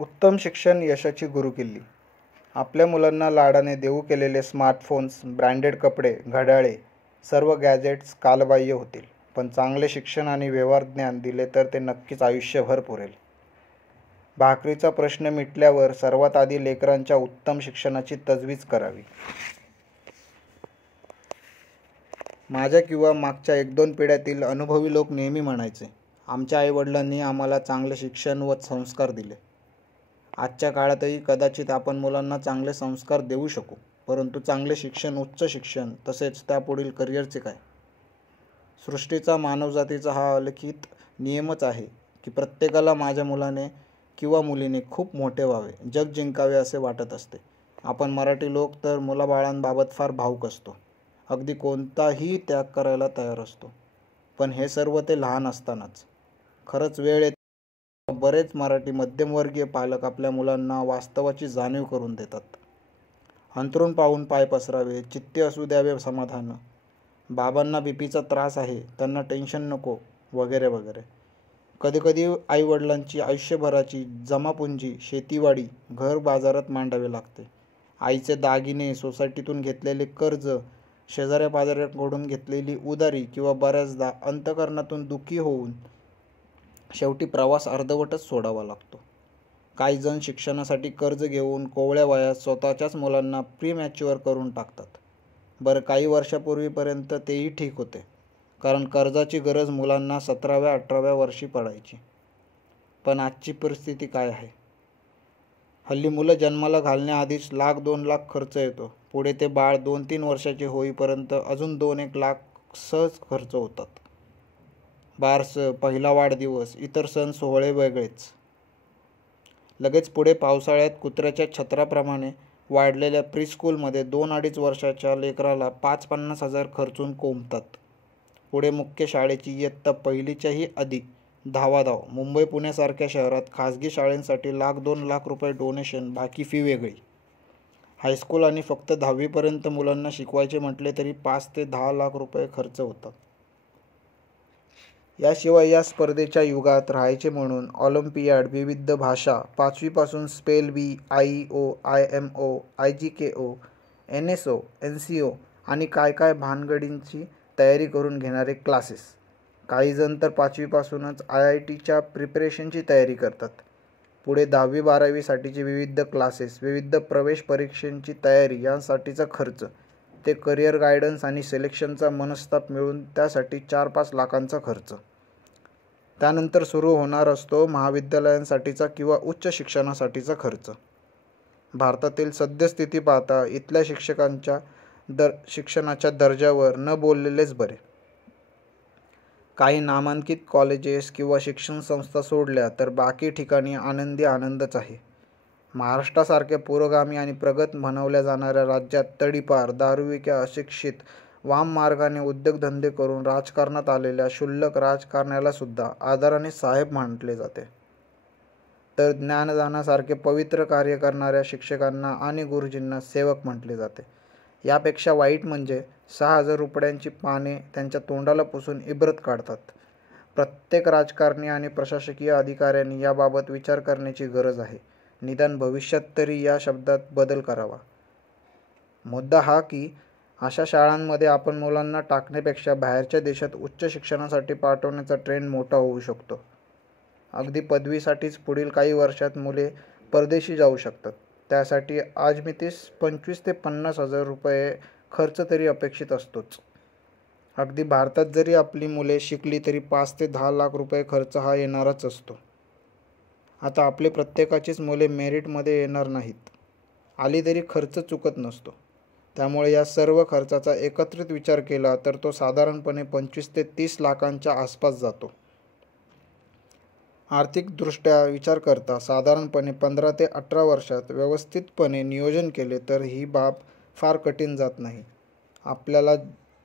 उत्तम शिक्षण यशाची गुरुकिल्ली. आपल्या मुलांना लाडाने देऊ केलेले स्मार्टफोन्स, ब्रँडेड कपडे, घड्याळे, सर्व गॅजेट्स कालबाह्य होतील. पण चांगले शिक्षण आणि व्यवहार ज्ञान दिले तर ते नक्कीच आयुष्यभर पुरेल. भाकरीचा प्रश्न मिटल्यावर सर्वात आधी लेकरांच्या उत्तम शिक्षणाची तजवीज करावी. माझ्या किंवा मागच्या 1-2 पिढ्यातील अनुभवी लोक नेहमी म्हणायचे, आमच्या आईवडिलांनी आम्हाला चांगले शिक्षण व संस्कार दिले. आजच्या काळातही कदाचित आपण मुलांना चांगले संस्कार देऊ शकू, परंतु चांगले शिक्षण, उच्च शिक्षण, तसेच त्यापुढील करिअरचे काय? सृष्टीचा, मानवजातीचा हा अलिखित नियमच आहे की प्रत्येकाला माझ्या मुलाने किंवा मुलीने खूप मोठे व्हावे, जग जिंकावे असे वाटत असते. आपण मराठी लोक तर मुलाबाळांबाबत फार भावुक असतो. अगदी कोणताही त्याग करायला तयार असतो. पण हे सर्व ते लहान असतानाच. खरंच वेळ येते बरेच मराठी मध्यमवर्गीय पालक आपल्या मुलांना वास्तवाची जाणीव करून देतात. अंथरूण पाहून पाय पसरावे, चित्ते असू द्यावे समाधान, बाबांना बीपीचा त्रास आहे, त्यांना टेन्शन नको, वगैरे वगैरे. कधीकधी आईवडिलांची आयुष्यभराची जमापुंजी, शेतीवाडी, घर बाजारात मांडावे लागते. आईचे दागिने, सोसायटीतून घेतलेले कर्ज, शेजाऱ्या पाजाऱ्यांकडून घेतलेली उधारी किंवा बऱ्याचदा अंतःकरणातून दुःखी होऊन शेवटी प्रवास अर्धवटच सोडावा लागतो. काही जण शिक्षणासाठी कर्ज घेऊन कोवळ्या वयात स्वतःच्याच मुलांना प्रीमॅच्युअर करून टाकतात. बरं, काही वर्षापूर्वीपर्यंत तेही ठीक होते, कारण कर्जाची गरज मुलांना 17व्या-18व्या वर्षी पडायची. पण आजची परिस्थिती काय आहे? हल्ली मुलं जन्माला घालण्याआधीच $1,00,000-2 लाख खर्च येतो. पुढे ते बाळ 2-3 वर्षाचे होईपर्यंत अजून 2-1 लाख सहज खर्च होतात. बारसं, पहिला वाढदिवस, इतर सण सोहळे वेगळेच. लगेच पुढे पावसाळ्यात कुत्र्याच्या छत्राप्रमाणे वाढलेल्या प्रीस्कूलमध्ये 2-2.5 वर्षाच्या लेकराला 5-50 हजार खर्चून कोंबतात. पुढे मुख्य शाळेची इयत्ता पहिलीच्याही आधी धावाधाव. मुंबई पुण्यासारख्या शहरात खाजगी शाळांसाठी $1,00,000-2 लाख रुपये डोनेशन, बाकी फी वेगळी. हायस्कूल आणि फक्त 10वीपर्यंत मुलांना शिकवायचे म्हटले तरी 5 ते 10 लाख रुपये खर्च होतात. याशिवाय या स्पर्धेच्या युगात राहायचे म्हणून ऑलिम्पियाड, विविध भाषा, 5वीपासून स्पेल बी, IEO, IMO, IGKO, NSO, NCO आणि काय काय भानगडींची तयारी करून घेणारे क्लासेस. काही जण तर 5वीपासूनच IITच्या प्रिपरेशनची तयारी करतात. पुढे 10वी-12वीसाठीचे विविध क्लासेस, विविध प्रवेश परीक्षांची तयारी, यासाठीचा खर्च, ते करिअर गायडन्स आणि सिलेक्शनचा मनस्ताप मिळून त्यासाठी 4-5 लाखांचा खर्च. त्यानंतर सुरू होणार असतो महाविद्यालयांसाठीचा किंवा उच्च शिक्षणासाठीचा खर्च. भारतातील सद्यस्थिती पाहता इथल्या शिक्षणाच्या दर्जावर न बोललेलेच बरे. काही नामांकित कॉलेजेस किंवा शिक्षण संस्था सोडल्या तर बाकी ठिकाणी आनंदी आनंदच आहे. महाराष्ट्रासारख्या पुरोगामी आणि प्रगत म्हणवल्या जाणाऱ्या राज्यात तडीपार, दारूविक्या, अशिक्षित, वाम मार्गाने उद्योगधंदे करून राजकारणात आलेल्या क्षुल्लक राजकारण्याला सुद्धा आदराने साहेब म्हटले जाते. तर ज्ञानदानासारखे पवित्र कार्य करणाऱ्या शिक्षकांना आणि गुरुजींना सेवक म्हटले जाते. यापेक्षा वाईट म्हणजे 6,000 रुपयांची पाने त्यांच्या तोंडाला पुसून इब्रत काढतात. प्रत्येक राजकारणी आणि प्रशासकीय अधिकाऱ्यांनी याबाबत विचार करण्याची गरज आहे. निदान भविष्यात तरी या शब्दात बदल करावा. मुद्दा हा की अशा शाळांमध्ये आपण मुलांना टाकण्यापेक्षा बाहेरच्या देशात उच्च शिक्षणासाठी पाठवण्याचा ट्रेंड मोठा होऊ शकतो. अगदी पदवीसाठीच पुढील काही वर्षात मुले परदेशी जाऊ शकतात. त्यासाठी आजमितीस 25,000 ते 50,000 रुपये खर्च तरी अपेक्षित असतोच. अगदी भारतात जरी आपली मुले शिकली तरी 5 ते 10 लाख रुपये खर्च हा येणारच असतो. आता आपले प्रत्येकाचीच मुले मेरिटमध्ये येणार नाहीत. आली तरी खर्च चुकत नसतो. त्यामुळे या सर्व खर्चाचा एकत्रित विचार केला तर तो साधारणपणे 25 ते 30 लाखांच्या आसपास जातो. आर्थिकदृष्ट्या विचार करता साधारणपणे 15 ते 18 वर्षात व्यवस्थितपणे नियोजन केले तर ही बाब फार कठीण जात नाही. आपल्याला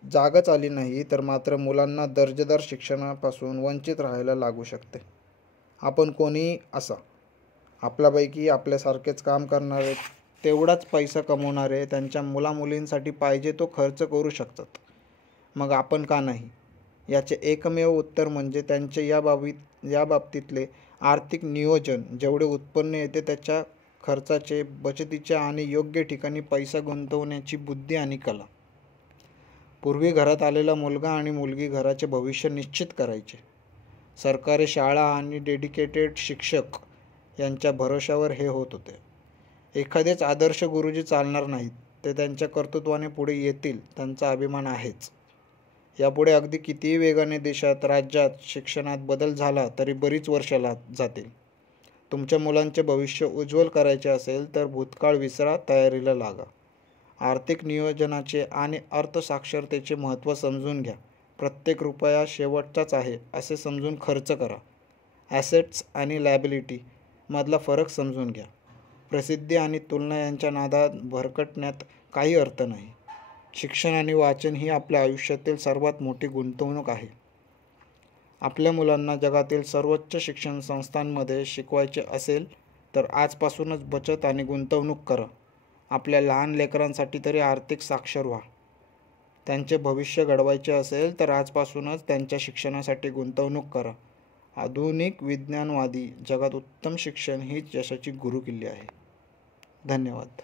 जागच आली नाही तर मात्र मुलांना दर्जेदार शिक्षणापासून वंचित राहायला लागू शकते. आपण कोणीही असा, आपल्यापैकी आपल्यासारखेच काम करणारे, तेवढाच पैसा कमवणारे त्यांच्या मुलामुलींसाठी पाहिजे तो खर्च करू शकतात. मग आपण का नाही? याचे एकमेव उत्तर म्हणजे त्यांचे या बाबतीतले आर्थिक नियोजन, जेवढे उत्पन्न येते त्याच्या खर्चाचे, बचतीच्या आणि योग्य ठिकाणी पैसा गुंतवण्याची बुद्धी आणि कला. पूर्वी घरात आलेला मुलगा आणि मुलगी घराचे भविष्य निश्चित करायचे. सरकारी शाळा आणि डेडिकेटेड शिक्षक यांच्या भरोशावर हे होत होते. एखादेच आदर्श गुरुजी चालणार नाहीत, ते त्यांच्या कर्तृत्वाने पुढे येतील, त्यांचा अभिमान आहेच. यापुढे अगदी कितीही वेगाने देशात, राज्यात, शिक्षणात बदल झाला तरी बरीच वर्षे जातील. तुमच्या मुलांचे भविष्य उज्ज्वल करायचे असेल तर भूतकाळ विसरा, तयारीला लागा. आर्थिक नियोजनाचे आणि अर्थसाक्षरतेचे महत्त्व समजून घ्या. प्रत्येक रुपया शेवटचाच आहे असे समजून खर्च करा. ॲसेट्स आणि लायबिलिटी मधला फरक समजून घ्या. प्रसिद्धी आणि तुलना यांच्या नादात भरकटण्यात काही अर्थ नाही. शिक्षण आणि वाचन ही आपल्या आयुष्यातील सर्वात मोठी गुंतवणूक आहे. आपल्या मुलांना जगातील सर्वोच्च शिक्षण संस्थांमध्ये शिकवायचे असेल तर आजपासूनच बचत आणि गुंतवणूक करा. आपल्या लहान लेकरांसाठी तरी आर्थिक साक्षर व्हा. त्यांचे भविष्य घडवायचे असेल तर आजपासूनच त्यांच्या शिक्षणासाठी गुंतवणूक करा. आधुनिक विज्ञानवादी जगात उत्तम शिक्षण हीच यशाची गुरुकिल्ली आहे. धन्यवाद.